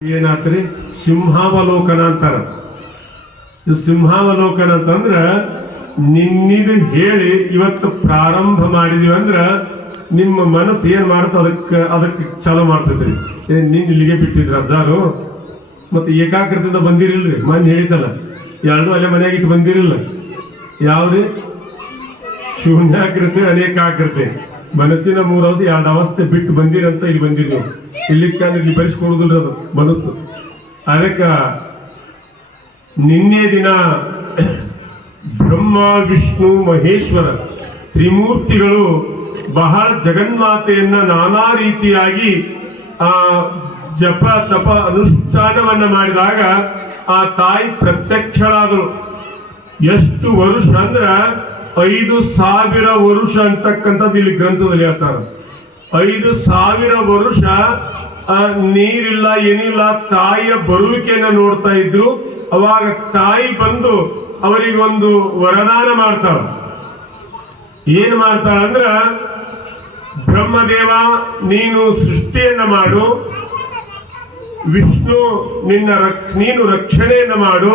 ಏನಾತ್ರಿ ಸಿಂಹಾವಲೋಕನ ಅಂತಾರ. ಇದು ಸಿಂಹಾವಲೋಕನ ಅಂತಂದ್ರ ನಿನ್ನಿದು ಹೇಳಿ ಇವತ್ತು ಪ್ರಾರಂಭ ಮಾಡಿದೀವಿ ಅಂದ್ರ ನಿಮ್ಮ ಮನಸ್ಸು ಏನ್ ಮಾಡತ್ತ ಅದಕ್ಕೆ ಚಾಲು ಮಾಡ್ತೈತ್ರಿ. ನಿನ್ ಇಲ್ಲಿಗೆ ಬಿಟ್ಟಿದ್ರ ಅಜ್ಜಾರು ಮತ್ತೆ ಏಕಾಗ್ರತೆಯಿಂದ ಬಂದಿರಿಲ್ರಿ. ಮನ್ ಹೇಳಿತಲ್ಲ ಎರಡು ಅಲ್ಲೇ ಮನೆಯಾಗ ಇಟ್ಟು ಬಂದಿರಿಲ್ಲ. ಯಾವ್ರಿ ಶೂನ್ಯಾಗ್ರತೆ ಅನೇಕಾಗ್ರತೆ ಮನಸ್ಸಿನ 3 ಅವಸ್ಥೆ 2 ಅವಸ್ಥೆ ಬಿಟ್ಟು ಬಂದಿರಂತ ಇಲ್ಲಿ ಬಂದಿರಿ ನೀವು. ಇಲ್ಲಿಕ್ಕಂದ್ರೆ ಇಲ್ಲಿ ಬರೆಸ್ಕೊಡುದಿಲ್ಲ ಅದು ಮನಸ್ಸು. ಅದಕ್ಕ ನಿನ್ನೆ ದಿನ ಬ್ರಹ್ಮ ವಿಷ್ಣು ಮಹೇಶ್ವರ ತ್ರಿಮೂರ್ತಿಗಳು ಬಹಳ ಜಗನ್ಮಾತೆಯನ್ನ ನಾನಾ ರೀತಿಯಾಗಿ ಜಪ ತಪ ಅನುಷ್ಠಾನವನ್ನ ಮಾಡಿದಾಗ ಆ ತಾಯಿ ಪ್ರತ್ಯಕ್ಷಳಾದರು. ಎಷ್ಟು ವರುಷ ಅಂದ್ರ 5,000 ವರುಷ ಅಂತಕ್ಕಂಥದ್ದು ಇಲ್ಲಿ ಗ್ರಂಥದಲ್ಲಿ ಹೇಳ್ತಾರ. 5,000 ವರುಷ ನೀರಿಲ್ಲ ಏನಿಲ್ಲ, ತಾಯಿಯ ಬರುವಿಕೆಯನ್ನ ನೋಡ್ತಾ ಇದ್ರು. ಅವಾಗ ತಾಯಿ ಬಂದು ಅವರಿಗೊಂದು ವರದಾನ ಮಾಡ್ತಾಳ. ಏನ್ ಮಾಡ್ತಾಳ ಅಂದ್ರ, ಬ್ರಹ್ಮದೇವ ನೀನು ಸೃಷ್ಟಿಯನ್ನ ಮಾಡು, ವಿಷ್ಣು ನೀನು ರಕ್ಷಣೆಯನ್ನ ಮಾಡು,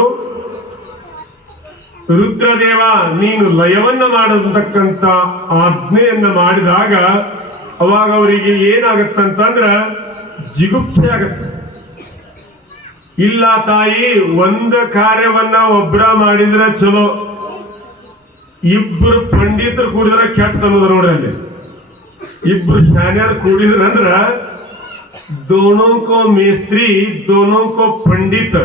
ರುದ್ರದೇವ ನೀನು ಲಯವನ್ನ ಮಾಡತಕ್ಕಂತ ಆಜ್ಞೆಯನ್ನ ಮಾಡಿದಾಗ ಅವಾಗ ಅವರಿಗೆ ಏನಾಗತ್ತಂತಂದ್ರ ಜಿಗುಪ್ಸೆ ಆಗತ್ತೆ. ಇಲ್ಲ ತಾಯಿ, ಒಂದು ಕಾರ್ಯವನ್ನ ಒಬ್ಬರ ಮಾಡಿದ್ರೆ ಚಲೋ, ಇಬ್ರು ಪಂಡಿತರು ಕೂಡಿದ್ರೆ ಕೆಟ್ಟ ಅನ್ನೋದು ನೋಡ್ರಿ. ಅಲ್ಲಿ ಇಬ್ರು ಶಾನ್ಯರು ಕೂಡಿದ್ರಂದ್ರ ದೋನೋಕೋ ಮೇಸ್ತ್ರಿ ದೋನೋಕೋ ಪಂಡಿತ.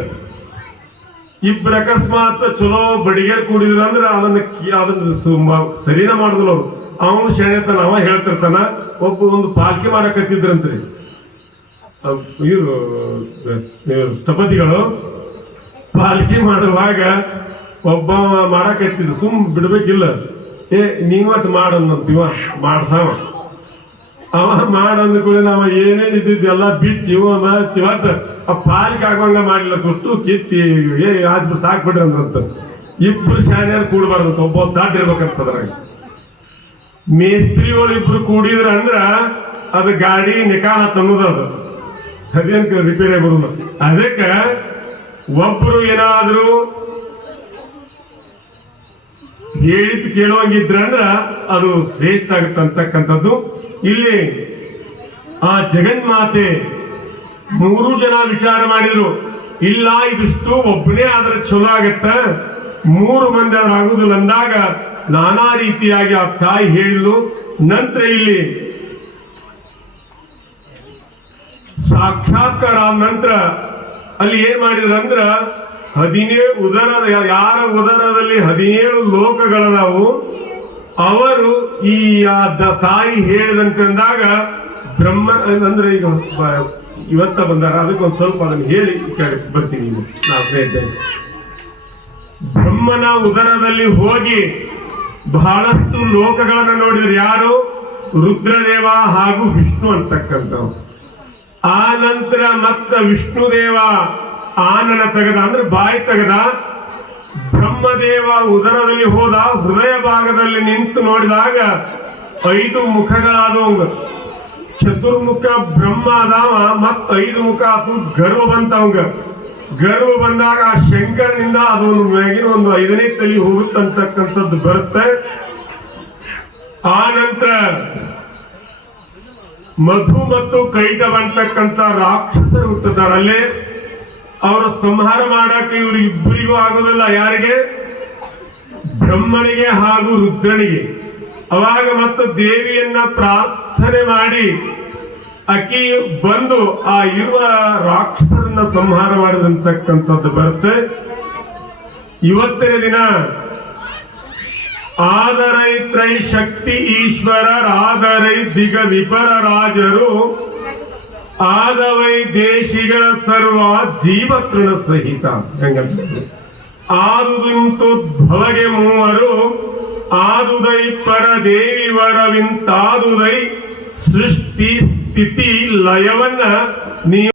ಇಬ್ರು ಅಕಸ್ಮಾತ್ ಚಲೋ ಬಡಿಗೆರ್ ಕೂಡಿದ್ರ ಅಂದ್ರ ಅದನ್ನ ಸರಿನ ಮಾಡುದಿಲ್ಲ ಅವ್ರು. ಅವನು ಶಾಣ್ಯತನ ಅವ ಹೇಳ್ತಿರ್ತಾನ. ಒಂದು ಪಾಲ್ಕಿ ಮಾಡಕತ್ತಿದ್ರಂತ್ರಿ ಇವರು ಸ್ಥಪತಿಗಳು. ಪಾಲ್ಕಿ ಮಾಡುವಾಗ ಒಬ್ಬ ಮಾಡಕತ್ತಿದ್ರು, ಸುಮ್ ಬಿಡ್ಬೇಕಿಲ್ಲ. ನೀವತ್ ಮಾಡಂತೀವ ಮಾಡ್ಸಾವ. ಅವ ಮಾಡಂದ ಕೂಡ ನಾವ ಏನೇನ್ ಇದ್ದಿದ್ದೆಲ್ಲ ಬಿಚ್ಚಿ ಇವತ್ತ ಆ ಪಾಲಿಕೆ ಆಗುವಂಗ ಮಾಡಿಲ್ಲ, ಕೊಟ್ಟು ಕಿತ್ತಿ ಆದ್ಬಿಟ್ಟು ಸಾಕ್ಬಿಡ್ರಿ ಅಂದ್ರಂತ. ಇಬ್ರು ಶಾನ್ಯರು ಕೂಡಬಾರ್ದಂತ, ಒಬ್ಬ ದಾಟ್ ಇರ್ಬೇಕಂತದ್ರಾಗ. ಮೇಸ್ತ್ರಿಗಳು ಇಬ್ರು ಕೂಡಿದ್ರ ಅಂದ್ರ ಅದು ಗಾಡಿ ನಿಕಾಲ ತನ್ನೋದು. ಅದೇನ್ ರಿಪೇರಿ ಬರುದು. ಅದಕ್ಕ ಒಬ್ರು ಏನಾದ್ರು ಹೇಳಿದ್ ಕೇಳುವಂಗಿದ್ರಂದ್ರ ಅದು ಶ್ರೇಷ್ಠ ಆಗತ್ತಂತಕ್ಕಂಥದ್ದು. ಇಲ್ಲಿ ಆ ಜಗನ್ಮಾತೆ 3 ಜನ ವಿಚಾರ ಮಾಡಿದ್ರು. ಇಲ್ಲ ಇದಿಷ್ಟು ಒಬ್ಬನೇ ಆದ್ರೆ ಚಲೋ ಆಗತ್ತ, 3 ಮಂದಿ ಆದ್ರೆ ಆಗುದಿಲ್ಲ ಅಂದಾಗ ನಾನಾ ರೀತಿಯಾಗಿ ಆ ತಾಯಿ ಹೇಳಿದ್ಲು. ನಂತರ ಇಲ್ಲಿ ಸಾಕ್ಷಾತ್ಕಾರ ಆದ ನಂತರ ಅಲ್ಲಿ ಏನ್ ಮಾಡಿದ್ರಂದ್ರ 17 ಯಾರ ಉದರದಲ್ಲಿ 17 ಲೋಕಗಳದಾವು. ಅವರು ಈ ತಾಯಿ ಹೇಳಿದಂತಂದಾಗ ಬ್ರಹ್ಮ ಅಂದ್ರೆ ಈಗ ಇವತ್ತ ಬಂದಾರ, ಅದಕ್ಕೊಂದು ಸ್ವಲ್ಪ ಅದನ್ನು ಹೇಳಿ ಬರ್ತೀನಿ. ನಾವು ಹೇಳ್ತೇವೆ, ಬ್ರಹ್ಮನ ಉದರದಲ್ಲಿ ಹೋಗಿ ಬಹಳಷ್ಟು ಲೋಕಗಳನ್ನ ನೋಡಿದ್ರು. ಯಾರು? ರುದ್ರದೇವ ಹಾಗೂ ವಿಷ್ಣು ಅಂತಕ್ಕಂಥವು. ಆ ನಂತರ ಮತ್ತ ವಿಷ್ಣುದೇವ ಆನನ ತೆಗೆದ, ಅಂದ್ರೆ ಬಾಯಿ ತೆಗೆದ. ಬ್ರಹ್ಮದೇವ ಉದರದಲ್ಲಿ ಹೋದ, ಹೃದಯ ಭಾಗದಲ್ಲಿ ನಿಂತು ನೋಡಿದಾಗ 5 ಮುಖಗಳಾದವಂಗ. ಚತುರ್ಮುಖ ಬ್ರಹ್ಮ ಅದಾವ, ಮತ್ 5 ಮುಖ ಆತು. ಗರ್ವ ಬಂತವಂಗ. ಗರ್ವ ಬಂದಾಗ ಆ ಶಂಕರನಿಂದ ಅದೊಂದು ಮ್ಯಾಗಿನ ಒಂದು 5ನೇ ತಲೆ ಹೋಗುತ್ತಂತಕ್ಕಂಥದ್ದು ಬರುತ್ತೆ. ಆ ನಂತರ ಮಧು ಮತ್ತು ಕೈಟವ ಅಂತಕ್ಕಂಥ ರಾಕ್ಷಸರು ಹುಟ್ಟುತ್ತಾರೆ. ಅಲ್ಲೇ ಅವರ ಸಂಹಾರ ಮಾಡಕ್ಕೆ ಇವರು ಇಬ್ಬರಿಗೂ ಆಗೋದಿಲ್ಲ. ಯಾರಿಗೆ? ಬ್ರಹ್ಮನಿಗೆ ಹಾಗೂ ರುದ್ರನಿಗೆ. ಅವಾಗ ಮತ್ತು ದೇವಿಯನ್ನ ಪ್ರಾರ್ಥನೆ ಮಾಡಿ ಅಕ್ಕಿ ಬಂದು ಆ ಇರುವ ರಾಕ್ಷಸರನ್ನ ಸಂಹಾರ ಮಾಡಿದಂತಕ್ಕಂಥದ್ದು ಬರುತ್ತೆ. ಇವತ್ತಿನ ದಿನ ಆದರೈ ತ್ರೈ ಶಕ್ತಿ ಈಶ್ವರರಾದರೈ ದಿಗ ವಿಪರ ರಾಜರು, ಆದವೈ ದೇಶಿಗಳ ಸರ್ವ ಜೀವತೃಣ ಸಹಿತ. ಹೆಂಗಂತ ಆದುದಿಂತು ಭವಗೆ 3, ಆದುದೈ ಪರದೇವಿ ವರವಿಂತಾದುದೈ ಸೃಷ್ಟಿ ಸ್ಥಿತಿ ಲಯವನ್ನ ನೀವು